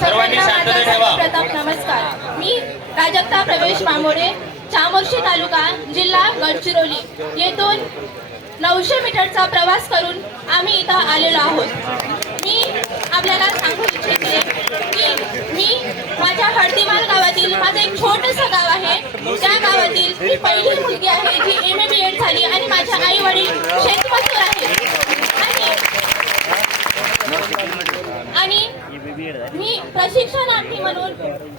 सर्वांनी शांतता ठेवा. प्रताप नमस्कार. मी प्राजक्ता प्रवेश मामोडे, चामोर्शी तालुका, जिल्हा गडचिरोली येथून 900 मीटरचा प्रवास करून आम्ही इथं आलेलो आहोत. मी आपल्याला सांगू इच्छिते की मी माझ्या हळदीमाल गावातील माझं एक छोटंसं गाव आहे. त्या गावातील मी पहिली मुलगी आहे जी MA BEd झाली आणि माझे आई वडील शेतमजूर आहेत. आणि मी प्रशिक्षणार्थी म्हणून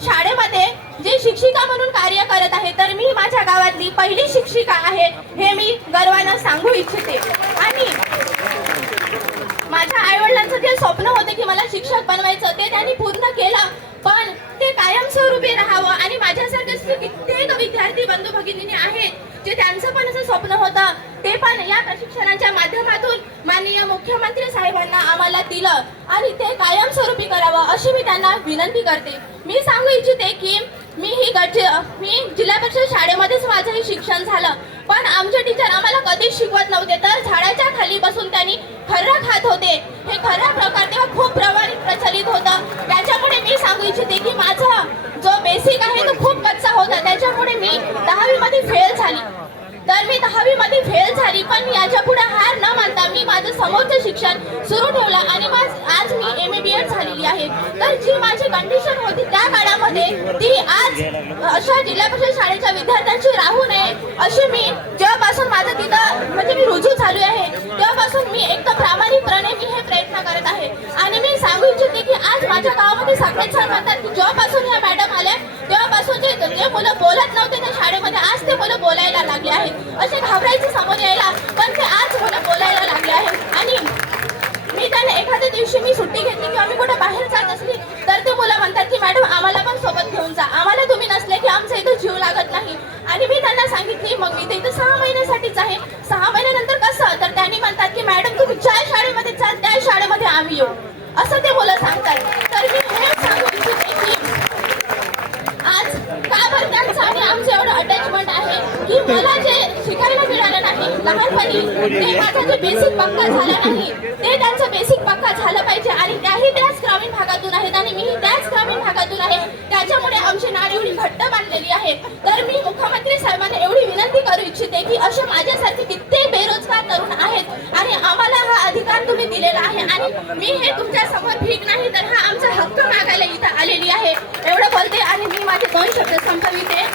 शाळेमध्ये जे शिक्षिका म्हणून कार्य करत आहे, तर मी माझ्या गावातली पहिली शिक्षिका आहे हे मी गर्वानं सांगू इच्छिते. आणि माझ्या आईवडिलांचं जे स्वप्न होते की मला शिक्षक बनवायचं ते त्यांनी पूर्ण केलं, पण ते कायमस्वरूपी राहावं. आणि माझ्यासारखे कित्येक विद्यार्थी बंधू भगिनी आहेत जे त्यांचं पण असं स्वप्न होतं, ते पण या प्रशिक्षणाच्या माध्यमातून माननीय मुख्यमंत्री साहेबांना आम्हाला दिलं आणि ते कायमस्वरूपी करावं अशी मी त्यांना विनंती करते. मी सांगू इच्छिते की मी जिल्हा परिषद शाळेमध्येच माझं हे शिक्षण झालं, पण आमचे टीचर आम्हाला कधीच शिकवत नव्हते, तर झाडाच्या खाली बसून त्यांनी खर्रा खात होते. हे खरा प्रकार तेव्हा खूप प्रचलित होता. त्याच्यामुळे मी सांगू इच्छिते की माझा जो बेसिक आहे तो खूप कच्चा होता. त्याच्यामुळे मी 10वी मध्ये फेल झाली. तर मी 10वी मध्ये फेल झाली, पण याच्या पुढे हार न मानता मी माझं समोरचं शिक्षण सुरू ठेवलं आणि आज मी MA BEd झालेली आहे. तर जी माझी कंडिशन होती त्या काळामध्ये ती आज अशा जिल्हा परिषद शाळेच्या विद्यार्थ्यांची राहू नये अशी मी जेव्हापासून माझं तिथं म्हणजे मी रुजू झाली आहे तेव्हापासून मी एकदम प्रामाणिकपणे मी हे प्रयत्न करत आहे. आणि मी सांगू इच्छिते की आज माझ्या गावामध्ये सगळेच जण म्हणतात की जेव्हापासून ह्या मॅडम आल्या तेव्हापासून जे मुलं बोलत नव्हते त्या शाळेमध्ये आज ते मुलं बोलायला लागले आहेत. असे घाबरायचे समोर यायला, पण ते आज मुलं बोलायला लागले आहेत. आणि मी त्यांना एखाद्या दिवशी मी सुट्टी घेतली किंवा मी कुठे बाहेर जात असली तर ते मुलं म्हणतात की मॅडम आम्हाला पण सोबत घेऊन जा, आम्हाला तुम्ही नसले की आमचा इथं जीव लागत नाही. आणि मी त्यांना सांगितली मग मी इथं 6 महिन्यासाठीच आहे, 6 महिन्यानंतर कसं, तर त्यांनी म्हणतात की मॅडम तुम्ही ज्या शाळेमध्ये चाल त्या शाळेमध्ये आम्ही येऊ, असं ते मुलं सांगतात. तर मी हे सांगू इच्छिते की आज का बरं त्यांचं आणि आमचं एवढं अटॅचमेंट आहे की मला जे शिकायला मिळालं नाही लहानपणी ते माझं जे बेसिक पक्का झाला नाही ते त्यांचं बेसिक पक्का झालं पाहिजे. आणि त्याही त्याच ग्रामीण भागातून आहेत आणि मीही त्याच ग्रामीण भागातून आहे, त्याच्यामुळे आमची नाळ एवढी घट्ट बांधलेली आहे. तर मी मुख्यमंत्री साहेबांना एवढी विनंती करू इच्छिते की असे माझ्यासारखे कित्येक बेरोजगार तरुण आहेत आणि आम्हाला हा अधिकार तुम्ही दिलेला आहे आणि मी हे तुमच्या समोर भीक नाही तर हा आमचा हक्क मागायला इथं आलेली आहे. एवढं बोलते आणि मी माझे 2 शब्द संपविते.